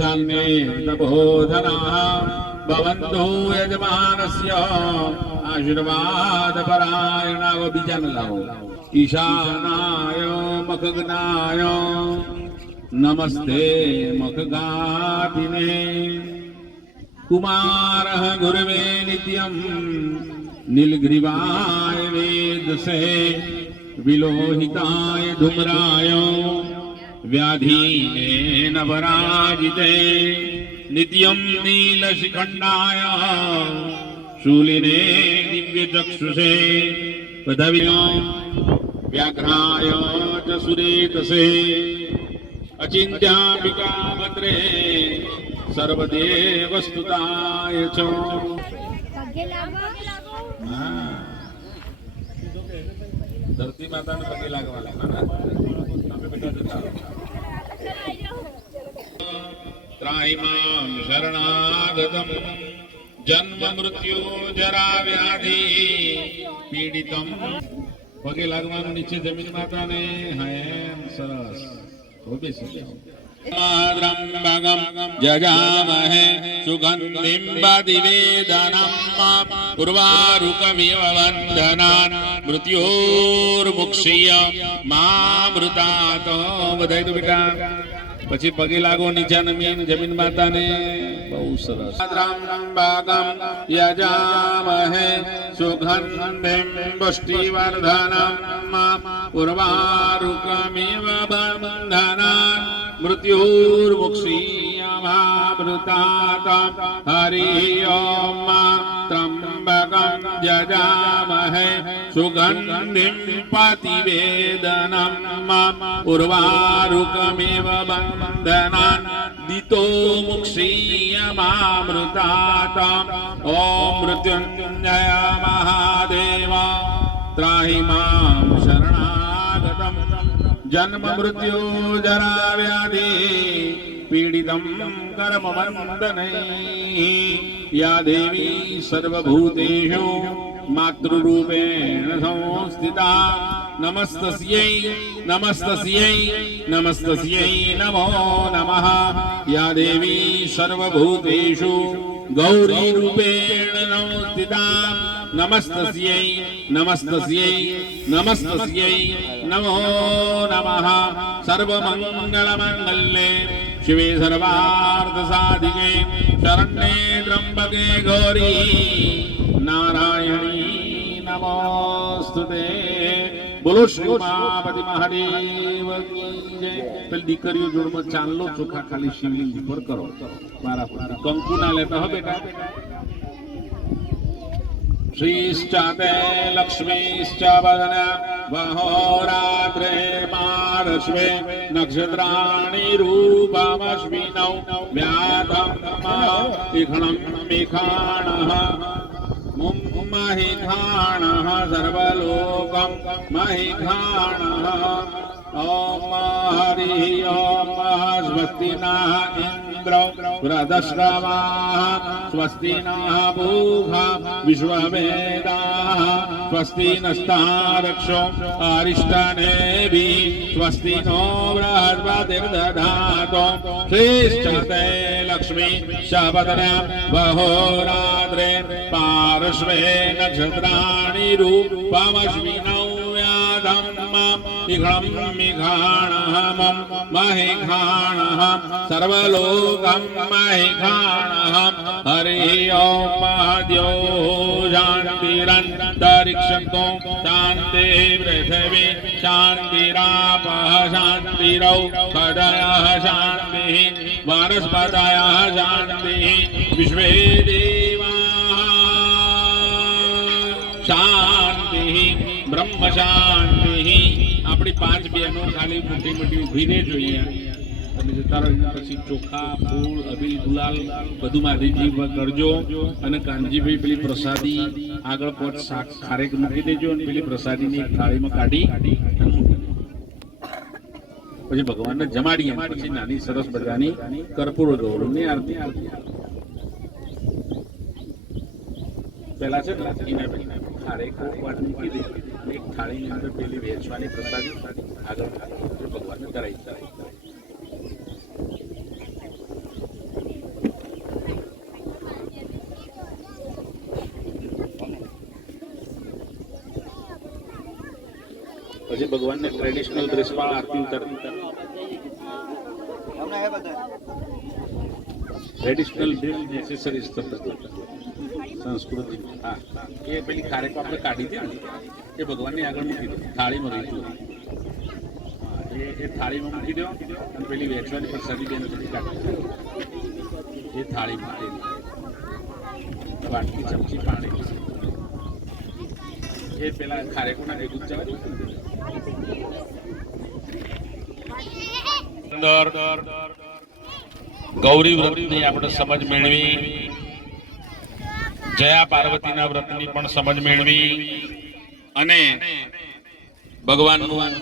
चान्ये तपोधनाः भवन्तु यजमानस्य आशीर्वाद परायणाः बीजान लावो ईशानाय मखगनाय नमस्ते मखगातिने कुमारः गुरवे नित्यं नीलग्रीवाय वेदसे विलोहिताय धूम्राय व्याधीने नवराजिते नित्यं नीलशिखण्डाय शूलिने दिव्यचक्षुषे पदव्यां व्याघ्राय च सुरेतसे अचिन्त्याम्बिकाभद्रे सर्वदेवस्तुताय च धरती माता ने पगे लागवाला त्राहिमां शरणागतं जन्म मृत्यु जरा व्याधि पीडितं पगे लागવાનું નીચે જમીન માતાને હૈમ સરસ ઓબેસી जजामहे सुगन्धिं दिवेदनं उर्वारुकमिव वन्दनान् मृत्योर्मुक्षीय मामृतात् बधाई तो बेटा પછી પગે લાગો નીચા જમીન માતાને બહુ સરસ યજામહે સુગંધિં પુષ્ટિવર્ધનમ ઉર્વારુકમિવ બંધનાन् मृत्युर्मुक्षीयमामृतात् हरि ओम त्र्यम्बकं यजामहे सुगन्धिं प्रतिवेदनम् उर्वारुकमिव बन्धनान् दितो मुक्षीयमामृतात् ॐ मृत्युञ्जय महादेव त्राहि मां शरणागतम् जन्म मृत्यु जरा व्याधि पीडितं कर्म वन्दनैः या देवी सर्वभूतेषु मातृरूपेण संस्थिता नमस्तस्यै नमस्तस्यै नमस्तस्यै नमो नमः या देवी सर्वभूतेषु गौरीरूपेण संस्थिता नमस्तस्यै नमस्तस्यै नमस्तस्यै नमो नमः सर्वमङ्गलमङ्गल्ये शिवे सर्वार्थसाधिके शरण्ये त्र्यम्बके गौरी नारायणी नमोस्तुते बोलो श्री उमापति महादेव की जय। પેલી દીકરીઓ જોડમાં ચાંદલો ચોખા ખાલી શિવલિંગ ઉપર કરો મારા કંકુ ના લેતા હો બેટા श्रीश्चाते लक्ष्मीश्च वदन वहोरात्रे मारश्वे नक्षत्राणि रूपमश्विनौ व्याधं इखणं मिखाणः महिखाणः सर्वलोकं महिखाणः ओम हरि ओम स्वस्ति नः इन्द्रो वृधश्रवाः स्वस्ति नः पूषा विश्ववेदाः स्वस्ति नस्तारक्षो अरिष्टनेभिः स्वस्ति नो बृहस्पतिर्दधातु श्रीश्चते लक्ष्मी शपथना वहोरात्रे पार्श्वे नक्षत्राणि रूपमश्विनौ व्याधं इघं मिघाणः महिघाणः सर्वलोकं महिघाणः हरि ओम महद्यो शान्तिरन्तरिक्षतो शान्ति पृथिवी शान्तिरापः शान्तिरौषधयः शान्तिः वनस्पतयः शान्तिः विश्वे देवाः शान्तिः ब्रह्म शान्तिः આપણી પાંચ બહેનો ખાલી મોટી મોટી ઊભી ને જોઈએ તમે જતા રહો પછી ચોખા ફૂલ અબીલ ગુલાલ બધું માધીજી કરજો અને કાનજીભાઈ પેલી પ્રસાદી આગળ પોટ શાક ખારેક મૂકી દેજો અને પેલી પ્રસાદીની થાળીમાં કાઢી પછી ભગવાનને જમાડીએ પછી નાની સરસ બધાની કર્પૂર ગૌરવની આરતી પહેલા છે ખારેક મૂકી દે एक थाली में अंदर पहले वेचवानी प्रसादी आगर भगवान ने कराई આજે ભગવાનને ટ્રેડિશનલ ડ્રેસમાં આરતી ઉતારતી ટ્રેડિશનલ ડ્રેસ એસેસરીઝ સંસ્કૃતિ હા એ પેલી ખારેક આપણે કાઢી હતી ને એ ભગવાનની આગળ મૂકી દો થાળીમાં રહી એ થાળીમાં મૂકી દો અને પેલી વેચવાની પ્રસાદી બેન બધી કાઢી એ થાળી મૂકેલી વાટકી ચમચી પાણી એ પેલા ખારેકોના ભેગું જવા દો અંદર ગૌરી વ્રતની આપણે સમજ મેળવી જયા પાર્વતીના વ્રતની પણ સમજ મેળવી અને ભગવાનનું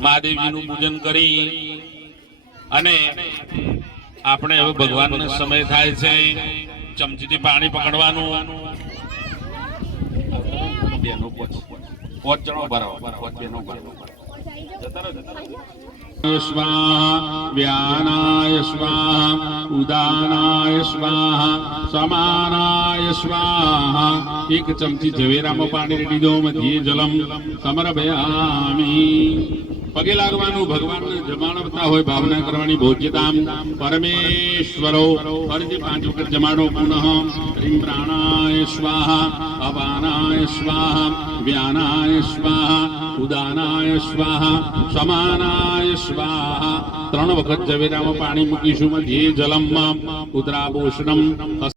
મહાદેવજીનું પૂજન કરી અને આપણે હવે ભગવાનનો સમય થાય છે ચમચીથી પાણી પકડવાનું બેનો પોચ જણો બરાબર પોચ બેનો બરાબર સ્વાહા વ્યાનાય સ્વાહા ઉદાનાય સ્વાહા સમાનાય સ્વાહા એક ચમચી ઝવેરામાં પાણી રેડી દો મધ્યે જલમ સમર્પયામિ પગે લાગવાનું ભગવાનને જમાડતા હોય ભાવના કરવાની ભોજ્યતામ પરમેશ્વરો ફરીથી 5 વખત જમાડો પુનઃ હ્રીમ પ્રાણાય સ્વાહા અપાનાય સ્વાહા વ્યાનાય સ્વાહા ઉદાનાય સ્વાહા સમાનાય સ્વાહા 3 વખત ઝવેરામાં પાણી મૂકીશું મધ્યે જલમ ઉદ્રાભૂષણમ